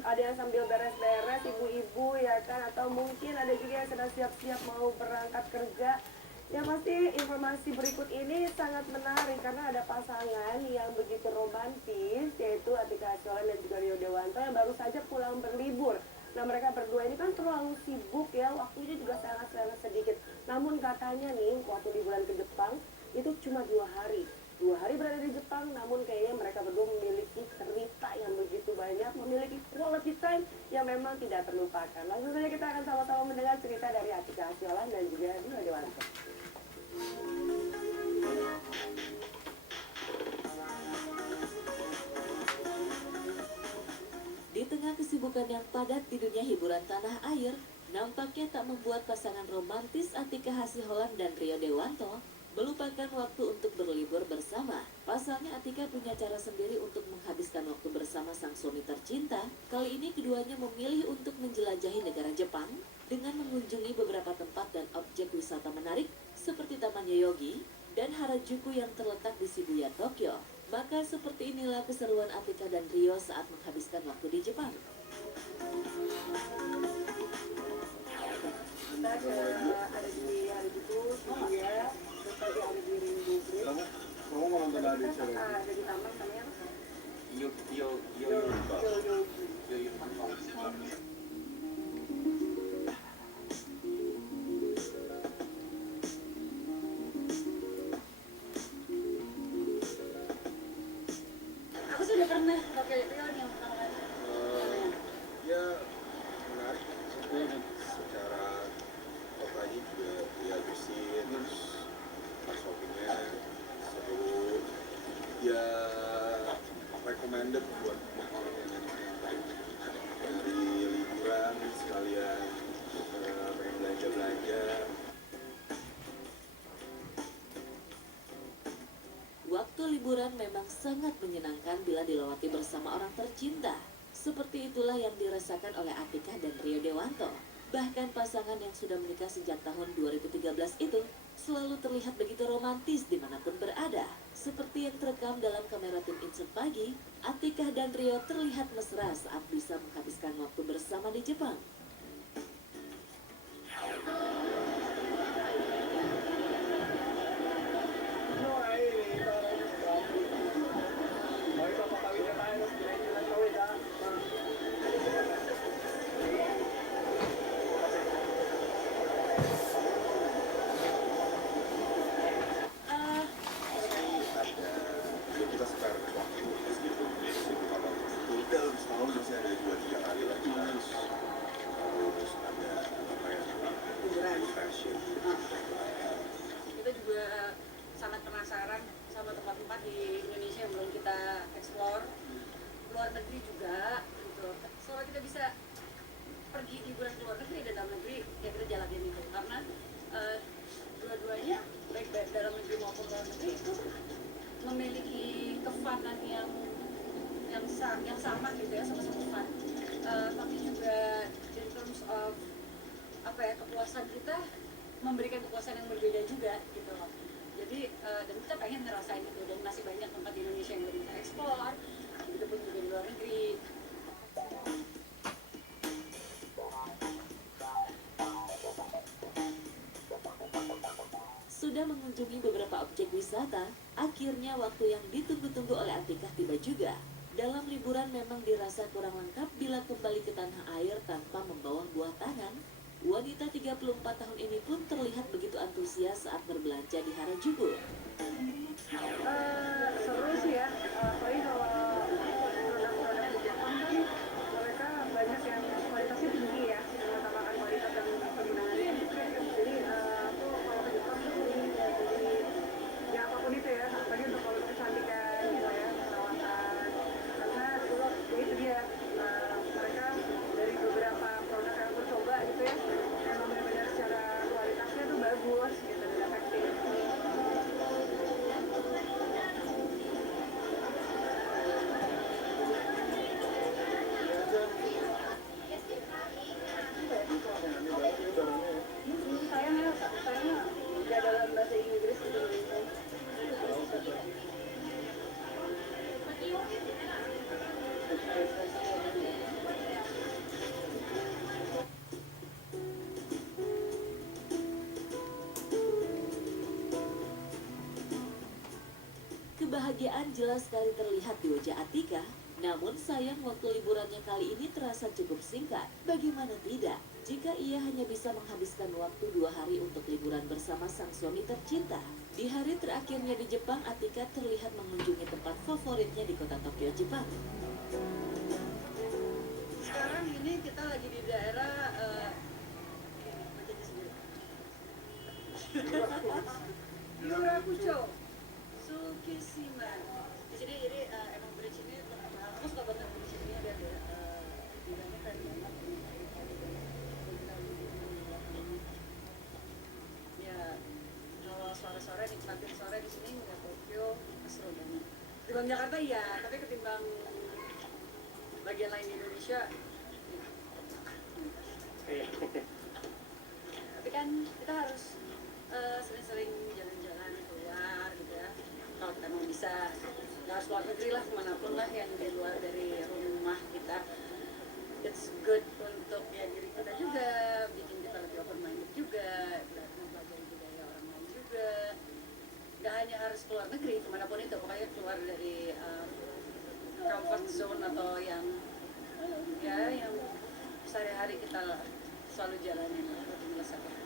ada yang sambil beres-beres, ibu-ibu ya kan, atau mungkin ada juga yang sedang siap-siap mau berangkat kerja. Yang pasti informasi berikut ini sangat menarik karena ada pasangan yang begitu romantis, yaitu Atika Siolan dan juga Rio Dewanto yang baru saja pulang berlibur. Nah mereka berdua ini kan terlalu sibuk ya, waktunya juga sangat-sangat sedikit. Namun katanya nih, waktu liburan ke Jepang itu cuma 2 hari. 2 hari berada di Jepang, namun kayaknya mereka berdua memiliki cerita yang begitu banyak, memiliki quality time yang memang tidak terlupakan. Langsung saja kita akan sama-sama mendengar cerita dari Atika Siolan dan juga Rio Dewanto. Di tengah kesibukan yang padat di dunia hiburan tanah air, nampaknya tak membuat pasangan romantis Atika Hasiholan dan Rio Dewanto melupakan waktu untuk berlibur bersama. Pasalnya Atika punya cara sendiri untuk menghabiskan waktu bersama sang suami tercinta. Kali ini keduanya memilih untuk menjelajahi negara Jepang dengan mengunjungi beberapa tempat dan objek wisata menarik seperti Taman Yoyogi dan Harajuku yang terletak di Shibuya, Tokyo. Maka seperti inilah keseruan Atika dan Rio saat menghabiskan waktu di Jepang. Kita ada di Harajuku, Shibuya, terus tadi ada di Rainbow Bridge. Kamu mau nonton ada di sana? Ada di taman namanya apa? Yoyogi. Aku sudah pernah pakai Rio yang pertama kali. Ya menarik sebetulnya secara kotanya juga dihabisin, terus pas shoppingnya seru, ya recommended buat orang yang dari liburan sekalian pengen belanja-belanja. Waktu liburan memang sangat menyenangkan bila dilewati bersama orang tercinta. Seperti itulah yang dirasakan oleh Atika dan Rio Dewanto. Bahkan pasangan yang sudah menikah sejak tahun 2013 itu selalu terlihat begitu romantis dimanapun berada. Seperti yang terekam dalam kamera tim Insert Pagi, Atika dan Rio terlihat mesra saat bisa menghabiskan waktu bersama di Jepang. Kita spare waktu meskipun kalau itu dalam setahun masih ada 2-3 kali lagi harus ada apa ya refreshing. Kita juga sangat penasaran sama tempat-tempat di Indonesia yang belum kita explore, luar negeri juga gitu. Soalnya kita bisa pergi liburan ke luar negeri dan dalam negeri ya kita jalanin itu karena dua-duanya baik dalam negeri maupun luar negeri itu memiliki kefanan yang sama gitu ya, sama-sama fun. Tapi juga in terms of apa ya, kepuasan kita memberikan kepuasan yang berbeda juga gitu loh. Jadi dan kita pengen ngerasain itu dan masih banyak tempat di Indonesia yang belum kita explore, itu pun juga di luar negeri. Sudah mengunjungi beberapa objek wisata, akhirnya waktu yang ditunggu-tunggu oleh Atika tiba juga. Dalam liburan memang dirasa kurang lengkap bila kembali ke tanah air tanpa membawa buah tangan. Wanita 34 tahun ini pun terlihat begitu antusias saat berbelanja di Harajuku. Seru sih ya, apalagi kalau produk-produk di Jepang kan mereka banyak yang kualitasnya tinggi ya, yang mengutamakan kualitas dan penggunaannya. Jadi aku kalau ke Jepang tuh sering beli ya apapun itu ya, apalagi untuk produk kecantikan gitu ya, perawatan. Karena dulu ya itu dia, mereka dari beberapa produk yang aku coba gitu ya, emang benar-benar secara kualitasnya tuh bagus gitu dan efektif. Sayangnya nggak dalam bahasa Inggris gitu. Kebahagiaan jelas sekali terlihat di wajah Atika. Namun sayang waktu liburannya kali ini terasa cukup singkat. Bagaimana tidak jika ia hanya bisa menghabiskan waktu 2 hari untuk liburan bersama sang suami tercinta. Di hari terakhirnya di Jepang, Atika terlihat mengunjungi tempat favoritnya di kota Tokyo, Jepang. Sekarang ini kita lagi di daerah Yurakucho, Tsukishima. Di sini jadi emang bridge ini terkenal. Aku suka banget di sini ada bilangnya kan ya kalau sore-sore nikmatin sore di sini ngeliat Tokyo seru banget. Ketimbang Jakarta iya, tapi ketimbang bagian lain di Indonesia tapi kan kita harus sering-sering jalan-jalan keluar gitu ya kalau kita mau bisa nggak harus luar negeri lah kemanapun lah yang di luar dari rumah kita. It's good untuk ya diri kita juga, bikin kita lebih open minded juga, dan mempelajari budaya orang lain juga. Nggak hanya harus keluar negeri kemanapun itu, pokoknya keluar dari comfort zone atau yang ya yang sehari-hari kita selalu jalanin untuk menyelesaikan.